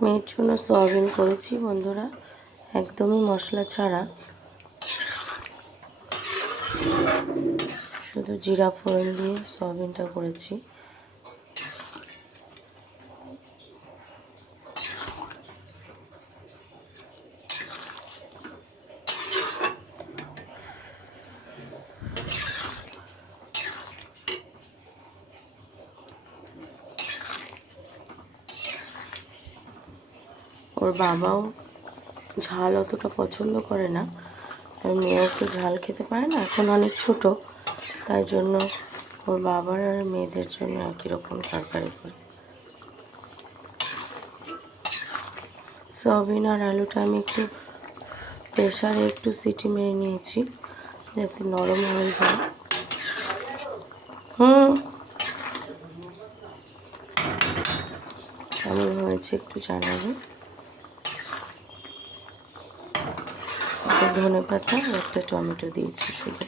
মেয়ের জন্য সয়াবিন করেছি বন্ধুরা, একদমই মশলা ছাড়া, শুধু জিরা ফোড়ন দিয়ে সয়াবিনটা করেছি। ওর বাবাও ঝাল অতটা পছন্দ করে না, আর মেয়েও তো ঝাল খেতে পারে না, এখন অনেক ছোট, তাই জন্য ওর বাবার আর মেয়েদের জন্য একই রকম তরকারি করি। সয়াবিন আর আলুটা আমি একটু প্রেশারে একটু সিটি মেরে নিয়েছি যাতে নরম হয়ে যায়। কেমন হয়েছে একটু জানাবো। ধনেপাতা একটা টমেটো দিয়েছি শুধু।